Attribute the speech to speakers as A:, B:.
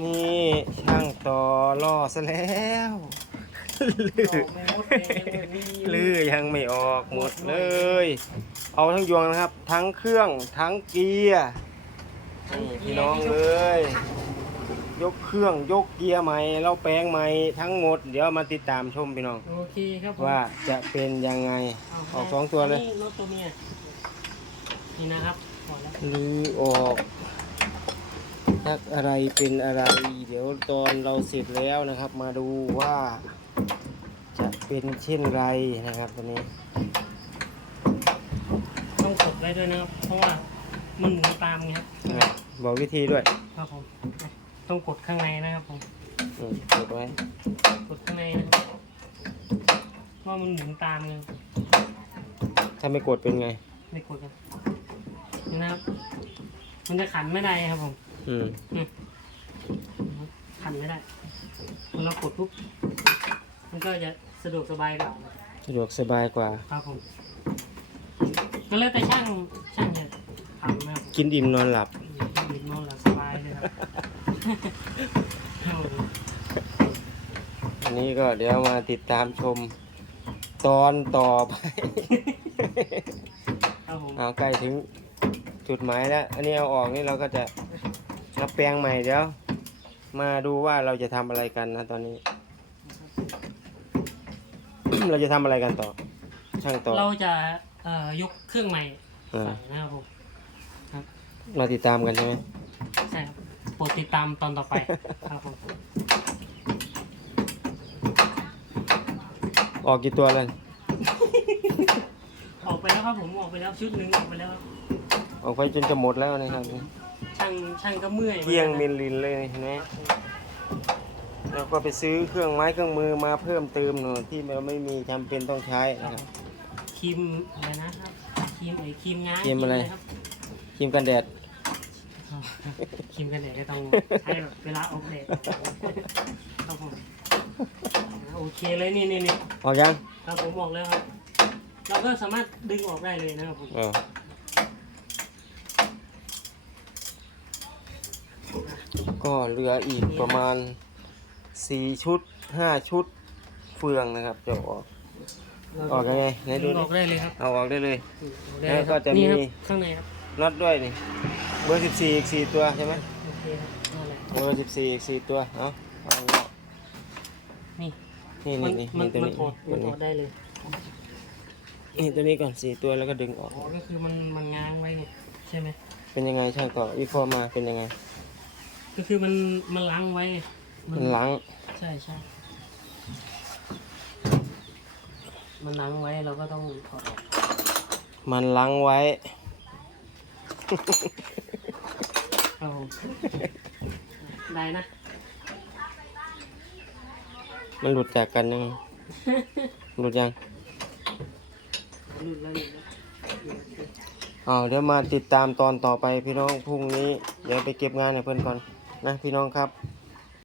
A: นี่ช่างต่อล่อซะแล้วลือ
B: ไม่หมดเลยยังไม่มี
A: ลือยังไม่ออกหมดเลย เอาทั้งยวงนะครับ ทั้งเครื่องทั้งเกียร์นี่พี่น้องเอ้ยยกเครื่องยกเกียร์ใหม่แล้วแปลงใหม่ทั้งหมด เดี๋ยวมาติดตามชมพี่น้อง
B: โอเคครับผม
A: ว่าจะเป็นยังไง
B: เา
A: ออกสองตัวเลย
B: นี่รถตัวเมียนี่นะครับพอแล้ว
A: ลือออก ทักอะไรเป็นอะไร เดี๋ยวตอนเราเสร็จแล้วนะครับ มาดูว่าจะเป็นเช่นไรนะครับตัวนี้
B: ต้องกดไว้ด้วยนะครับ เพราะว่ามันหมุนตามไงครับ
A: บอกวิธีด้วย
B: ครับผมต้องกดข้างในนะครับผม
A: อืมกดไว้
B: กดข้างในนะครับเพราะมันหมุนตามไง
A: ถ้าไม่กดเป็นไง
B: ไม่กดกันนี่นะครับ มันจะขันไม่ได้ครับผม
A: อืม
B: ขันไม่ได้พอเรากดปุ๊บมันก็จะสะดวกสบายกว่า
A: สะดวกสบายกว่า
B: ครับผมก็แล้วแต่ช่างช่างจะทำนะครับ
A: กินอิ่มนอนหลับ
B: บินนอนหลับสบายเลยครับ
A: อันนี้ก็เดี๋ยวมาติดตามชมตอนต่อไป
B: ครับผม
A: เอาใกล้ถึงจุดหมายแล้ว อันนี้เอาออกนี่เราก็จะ รับแปลงใหม่เดี๋ยว มาดูว่าเราจะทำอะไรกันนะตอนนี้ เราจะทำอะไรกันต่อ ช่างต่อ
B: เราจะเอ่อยกเครื่องใหม่
A: อ่า
B: ใส่นะครับผม
A: มาติดตามกันใช่ไหม
B: ใช่ครับโปรดติดตามตอนต่อไปครับผม
A: ออกกี่ตัวแล้ว
B: ออกไปแล้วครับผมออกไปแล้วชุดหนึ่งออกไปแล้วครับ
A: ออกไปจนจะหมดแล้วนะครับ
B: ช่างช่างก็เมื่อย
A: เที่ยงมิลลินเลยเห็นไหมแล้วก็ไปซื้อเครื่องไม้เครื่องมือมาเพิ่มเติมหน่อยที่เราไม่มีจำเป็นต้องใช้นะครับ
B: ครีมอะไรนะครับครีมไอ้ครีมง้าง
A: ครีมอะไร
B: ครับ
A: ครีมกันแดด
B: ครีมกันแดดก็ต้องใช้แบบเวลาออกแดดครับผมโอเคเลยนี่นี่นี่
A: ออกยัง
B: ครับผมบอกแล้วครับเราก็สามารถดึงออกได้เลยนะครับผม
A: เออ ก็เหลืออีกประมาณสี่ชุดห้าชุดเฟืองนะครับจะออกออกยังไงไหนดู
B: ดึง
A: ดิ
B: ออกได้เลยครับ
A: เอาออกได้เลย
B: ออกได้
A: แล้ว
B: เลยค
A: ก็
B: รับ
A: จะ
B: นี่
A: มี
B: ครับข้างในครับ
A: น็อตด้วยนี่เบอร์สิบสี่อีกสี่ตัวใช่ไหม
B: โอเคครับนั่นแหละ
A: เบอร์สิบสี่อีกสี่ตัวเอาเอา
B: นี่
A: นี่
B: มัน
A: นี่
B: มั
A: นี่
B: น
A: ตัว
B: มัน
A: นี้
B: ถอด
A: ตั
B: มั
A: วน
B: ถ
A: นี้
B: อดได้เลย
A: นี่ตัวนี้ก่อนสี่ตัวแล้วก็ดึงออก
B: อ๋อก็คือมันมันง้างไว้เนี่ยใช่ไหม
A: เป็นยังไงช่างต่อวิเคราะห์มาเป็นยังไง
B: ก็คือมันมันล้างไว้ไง
A: มันล้าง
B: ใช่ใช่มันล้างไว้เราก็ต้องถอดออก
A: มันล้างไว้
B: ครับผมได้นะ
A: มันหลุดจากกันยังหลุดยัง
B: หลุดแล้วหลุดแล้ว
A: อ้าวเดี๋ยวมาติดตามตอนต่อไปพี่น้องพรุ่งนี้ เดี๋ยวไปเก็บงานให้เพื่อนก่อน นะพี่น้องครับ